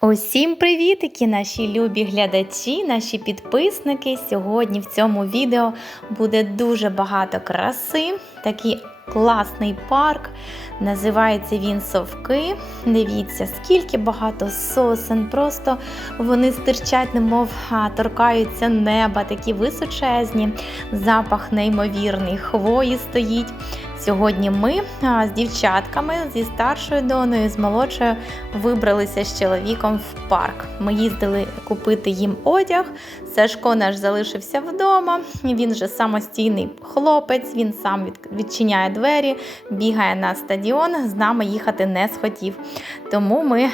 Усім привітики, наші любі глядачі, наші підписники. Сьогодні в цьому відео буде дуже багато краси. Такий класний парк. Називається він Совки. Дивіться, скільки багато сосен. Просто вони стирчать, немов торкаються неба, такі височезні. Запах неймовірний, хвої стоїть. Сьогодні ми з дівчатками, зі старшою доною, з молодшою вибралися з чоловіком в парк. Ми їздили купити їм одяг. Сашко наш залишився вдома. Він же самостійний хлопець, він сам відчиняє двері, бігає на стадіон. З нами їхати не схотів. Тому ми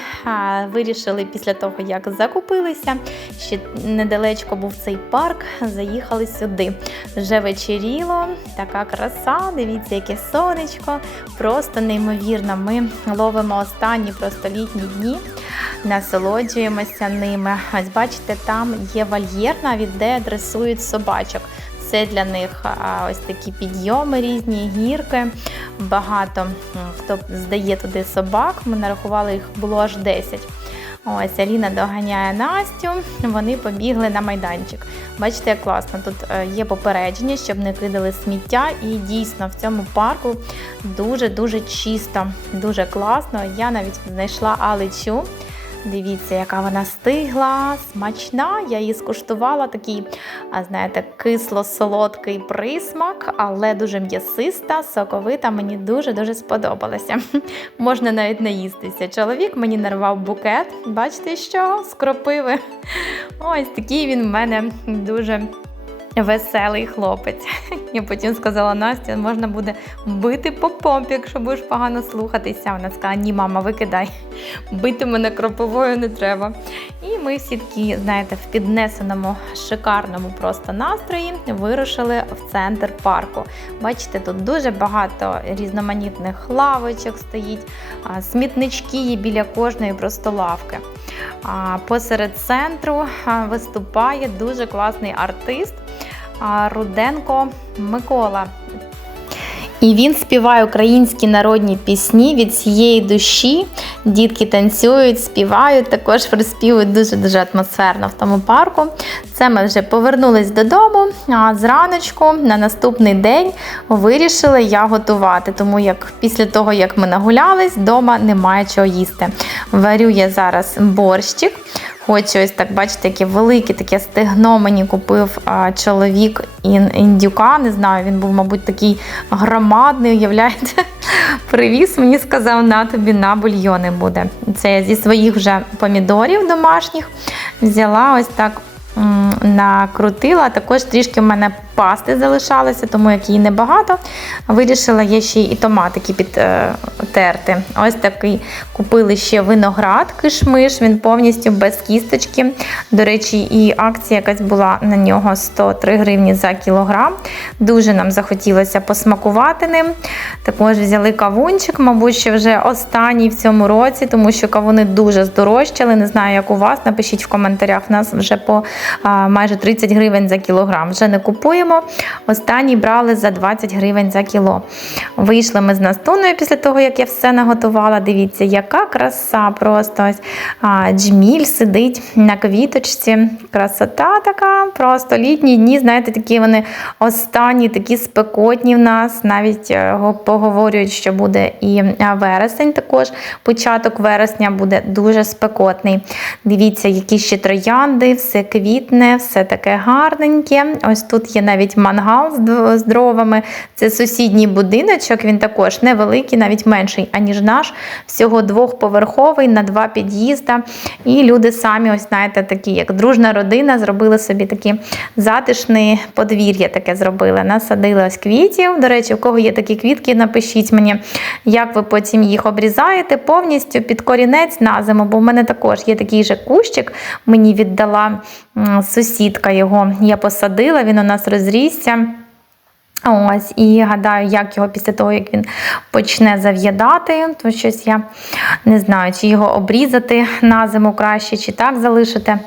вирішили після того, як закупилися, ще недалечко був цей парк, заїхали сюди. Вже вечеріло, така краса. Дивіться, яке сонечко, просто неймовірно. Ми ловимо останні просто літні дні, насолоджуємося ними. Ось бачите, там є вольєр, навіть де дресують собачок. Це для них ось такі підйоми різні, гірки. Багато хто здає туди собак. Ми нарахували їх було аж 10. Ось Аліна доганяє Настю, вони побігли на майданчик. Бачите, як класно. Тут е, є попередження, щоб не кидали сміття, і дійсно в цьому парку дуже-дуже чисто, дуже класно. Я навіть знайшла алечу. Дивіться, яка вона стигла, смачна. Я її скуштувала такий, знаєте, кисло-солодкий присмак, але дуже м'ясиста, соковита. Мені дуже-дуже сподобалася. Можна навіть наїстися. Чоловік мені нарвав букет. Бачите, що? З кропиви. Ось такий він в мене дуже. Веселий хлопець. Я потім сказала Настя, можна буде бити по помпі, якщо будеш погано слухатися. Вона сказала, ні, мама, викидай. Бити мене кроповою не треба. І ми всі такі, знаєте, в піднесеному шикарному просто настрої вирушили в центр парку. Бачите, тут дуже багато різноманітних лавочок стоїть, смітнички є біля кожної просто лавки. А, Посеред центру виступає дуже класний артист Руденко Микола. І він співає українські народні пісні від всієї душі. Дітки танцюють, співають, також приспівують дуже-дуже атмосферно в тому парку. Це ми вже повернулись додому, а зраночку на наступний день вирішили я готувати, тому як після того, як ми нагулялись, вдома немає чого їсти. Варю я зараз борщик. Хочу ось так, бачите, яке велике таке стегно мені купив а, чоловік ін, індюка. Не знаю, він був, мабуть, такий громадний, уявляєте? Привіз, мені сказав, на тобі на бульйони буде. Це я зі своїх вже помідорів домашніх взяла ось так накрутила. Також трішки в мене пасти залишалося, тому як її небагато. Вирішила я ще і томатики підтерти. Ось такий купили ще виноград кишмиш, він повністю без кісточки. До речі, і акція якась була на нього 103 гривні за кілограм. Дуже нам захотілося посмакувати ним. Також взяли кавунчик, мабуть, що вже останній в цьому році, тому що кавуни дуже здорожчали. Не знаю, як у вас. Напишіть в коментарях. У нас вже по майже 30 гривень за кілограм. Вже не купуємо. Останній брали за 20 гривень за кіло. Вийшли ми з Настуною після того, як я все наготувала. Дивіться, яка краса просто а, джміль сидить на квіточці. Красота така, просто літні дні, знаєте, такі вони останні, такі спекотні в нас. Навіть е, поговорюють, що буде і вересень також. Початок вересня буде дуже спекотний. Дивіться, які ще троянди, все квітне, все таке гарненьке. Ось тут є навіть мангал з дровами. Це сусідній будиночок, він також невеликий, навіть менший, аніж наш. Всього двохповерховий на два під'їзда. І люди самі, ось знаєте, такі, як дружна родина, зробили собі такі затишне подвір'я таке зробили. Насадили ось квітів. До речі, у кого є такі квітки, напишіть мені, як ви потім їх обрізаєте повністю під корінець на зиму, бо в мене також є такий же кущик, мені віддала сусідка його. Я посадила, він у нас розрісся. Ось, і гадаю, як його після того, як він почне зав'ядати, то щось я не знаю, чи його обрізати на зиму краще, чи так залишити.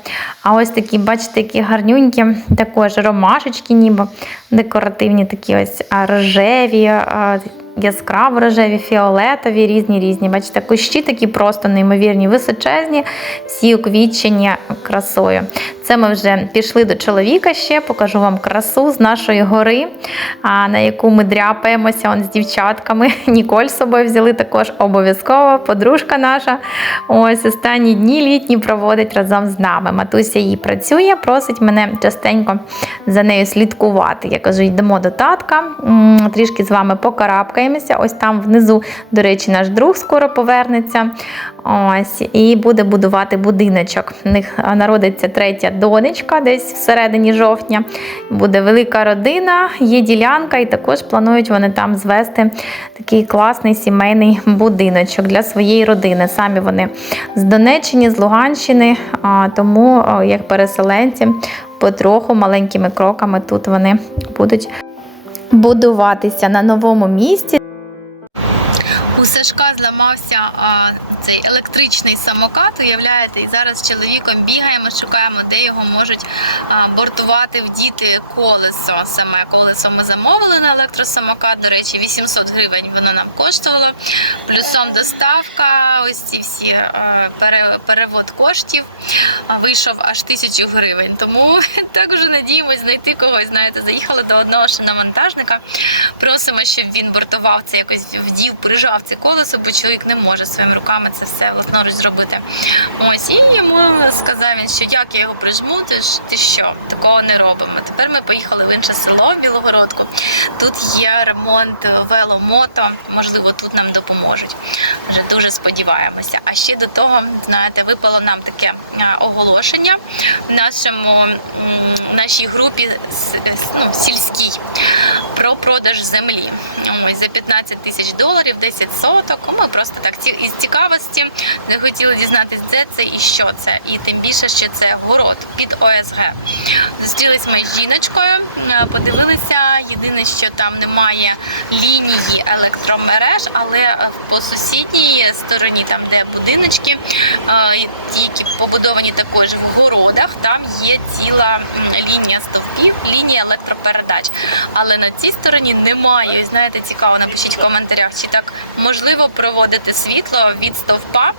А ось такі, бачите, які гарнюнькі, також ромашечки, ніби декоративні, такі ось рожеві, яскраво рожеві, фіолетові, різні різні. Бачите, кущі такі просто неймовірні, височезні, всі уквітчені красою. Це ми вже пішли до чоловіка ще, покажу вам красу з нашої гори, на яку ми дряпаємося он, з дівчатками. Ніколь з собою взяли також обов'язково, подружка наша. Ось останні дні літні проводить разом з нами. Матуся її працює, просить мене частенько за нею слідкувати. Я кажу, йдемо до татка, трішки з вами покарабкаємося. Ось там внизу, до речі, наш друг скоро повернеться. Ось, і буде будувати будиночок. У них народиться третя донечка десь всередині жовтня. Буде велика родина, є ділянка, і також планують вони там звести такий класний сімейний будиночок для своєї родини. Самі вони з Донеччини, з Луганщини, тому як переселенці потроху маленькими кроками тут вони будуть будуватися на новому місці. У Сашка зламався цей електричний самокат, уявляєте, і зараз з чоловіком бігаємо, шукаємо, де його можуть бортувати в діти колесо. Саме колесо ми замовили на електросамокат. До речі, 800 гривень воно нам коштувало. Плюсом доставка, ось ці всі перевод коштів вийшов аж тисячу гривень. Тому також надіємось знайти когось. Знаєте, заїхали до одного шиномонтажника. Просимо, щоб він бортував це якось вдів, прижав це колесо, бо чоловік не може своїми руками це все власноруч зробити. Ось і йому сказав він, що як я його прижму, ти ж ти що, такого не робимо. Тепер ми поїхали в інше село в Білогородку. Тут є ремонт веломото. Можливо, тут нам допоможуть. Вже дуже сподіваємося. А ще до того, знаєте, випало нам таке оголошення в нашому м, нашій групі ну, сільській про продаж землі. Ось за 15 тисяч доларів, 10 соток. Ми просто так із цікавості захотіли дізнатися, де це і що це. І тим більше, що це город під ОСГ. Зустрілись ми з жіночкою, е, подивилися. Єдине, що там немає лінії електромереж, але е, по сусідній стороні, там де будиночки, е, які побудовані також в городах, там є ціла лінія стовпів, лінія електропередач. Але на цій стороні немає. Знаєте, цікаво, напишіть в коментарях, чи так можливо проводити світло від стовпа,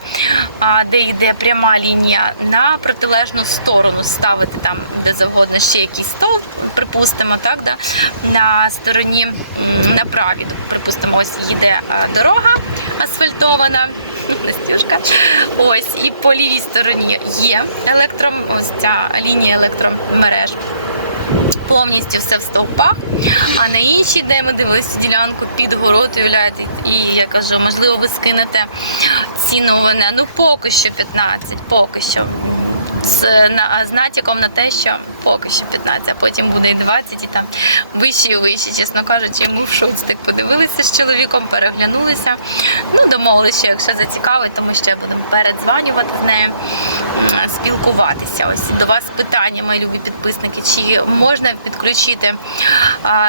де йде пряма лінія, на протилежну сторону, ставити там де завгодно ще якийсь стовп, припустимо, так, да? на стороні на правій, припустимо, ось їде а, дорога асфальтована. Настюшка. Ось і по лівій стороні є електром, ось ця лінія електромереж повністю все в стовпах. А на іншій, де ми дивилися ділянку під город, уявляєте, і я кажу, можливо, ви скинете ціну вона, ну поки що 15, поки що. З, на, з натяком на те, що поки що 15, а потім буде і 20, і там вище і вище, чесно кажучи, ми в шоці подивилися з чоловіком, переглянулися. Ну, домовилися, що якщо зацікавить, тому що я буду передзванювати з нею, спілкуватися. Ось до вас питання, мої любі підписники, чи можна підключити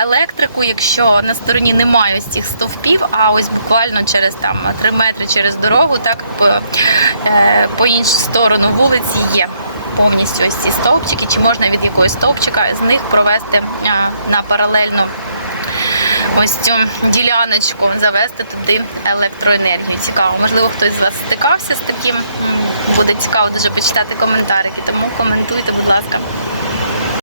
електрику, якщо на стороні немає ось цих стовпів, а ось буквально через там 3 метри через дорогу, так по, е, по іншу сторону вулиці є повністю ось ці стовпчики, чи можна від якогось стовпчика з них провести на паралельну ось цю діляночку, завести туди електроенергію. Цікаво, можливо, хтось з вас стикався з таким. Буде цікаво дуже почитати коментарики, тому коментуйте, будь ласка.